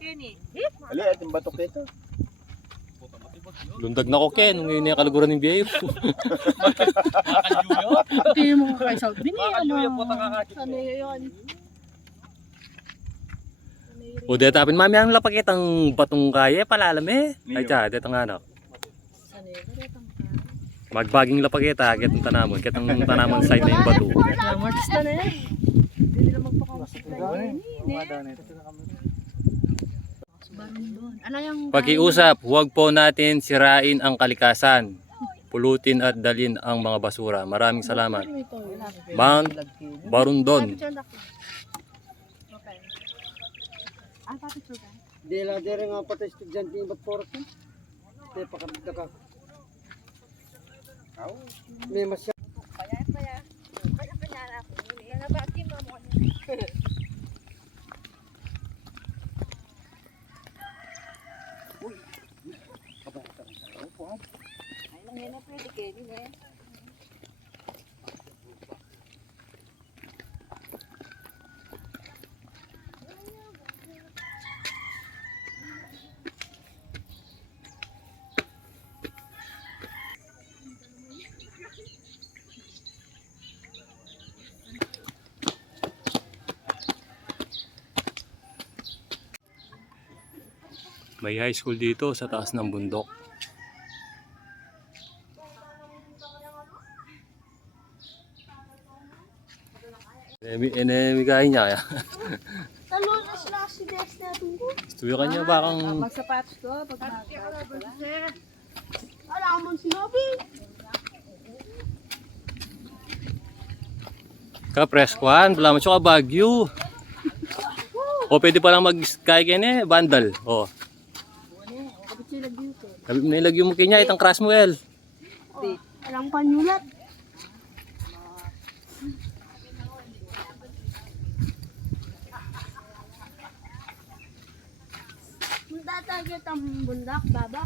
Kenny. Ali, ating batok ito. Lundag na ko, Ken. Nung yun yung kalaguran ng biyayo. Hindi mo kay South Bini. Ano yun? O, detapin. Mami, ang lapakitang batong kaya. Palalam eh. Ay, tiya, detang ano. Magbaging lapakita. Kitang tanamon. Kitang tanamon side na yung bato. Martista na yan. Hindi nila magpakamasip na yun. Ano yung... Pag-iusap, huwag po natin sirain ang kalikasan. Pulutin at dalin ang mga basura. Maraming salamat. Mount Barundon. Okay. Ah, papicture ka? Di la dire nga pati estudyante yung batporot mo. Di pakabda ka. May masya. Kaya. Kanya na ako. Kaya ba, Kim, mo? Ay, lang yan na pwede Kenny eh. May high school dito sa taas ng bundok. Enemigahin niya kaya. Talo na sila si Dex na tungkol. Stuyo kanya bakang Magsapatos ko pag mag-sapatos. Alam mo sinabi. ka-preskwan. Wala mo siya ka-bagyo. O pwede palang mag-sky eh. Bandal. O. Nilagyo mo kanya itang Craswell. Alam panyulat. Punta tayo ang bundak, baba.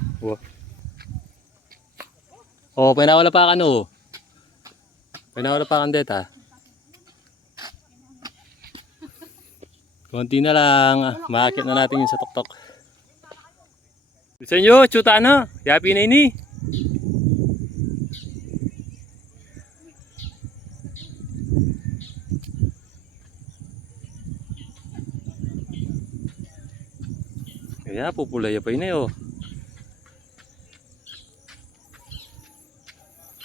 O, pinawala pa ka no. Pinawala pa ka deta. Konti na lang. Makakit na natin yung sa tuktok. Bisa nyo, chuta na. Yapi na ini. Kaya pupulay pa ini oh.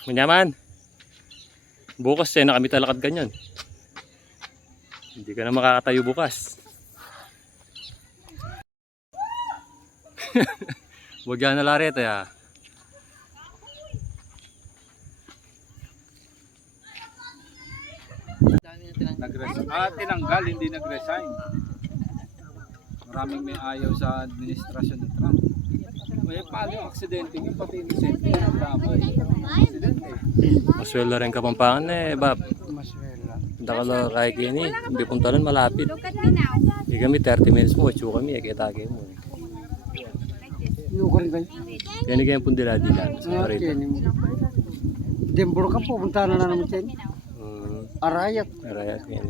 Manyaman. Bukas na kami talakad ganyan. Hindi ka na makakatayo bukas. Huwag yan na larete ha. Tinanggal, hindi nag-resign. Maraming may ayaw sa administrasyon ni Trump. May paano yung aksidente yung pati ni Senti na aksidente. Maswela rin kapampangan eh, Bab. Maswela. Dakala kahit kini, hindi puntalan malapit. Hindi kami 30 minutes mo, chu kami, kita kayo mo. Lugar ba? Kaya kayo pundila-dila. Okay. Dembor ka po, punta na naman dyan. Arayat. Arayat kaya.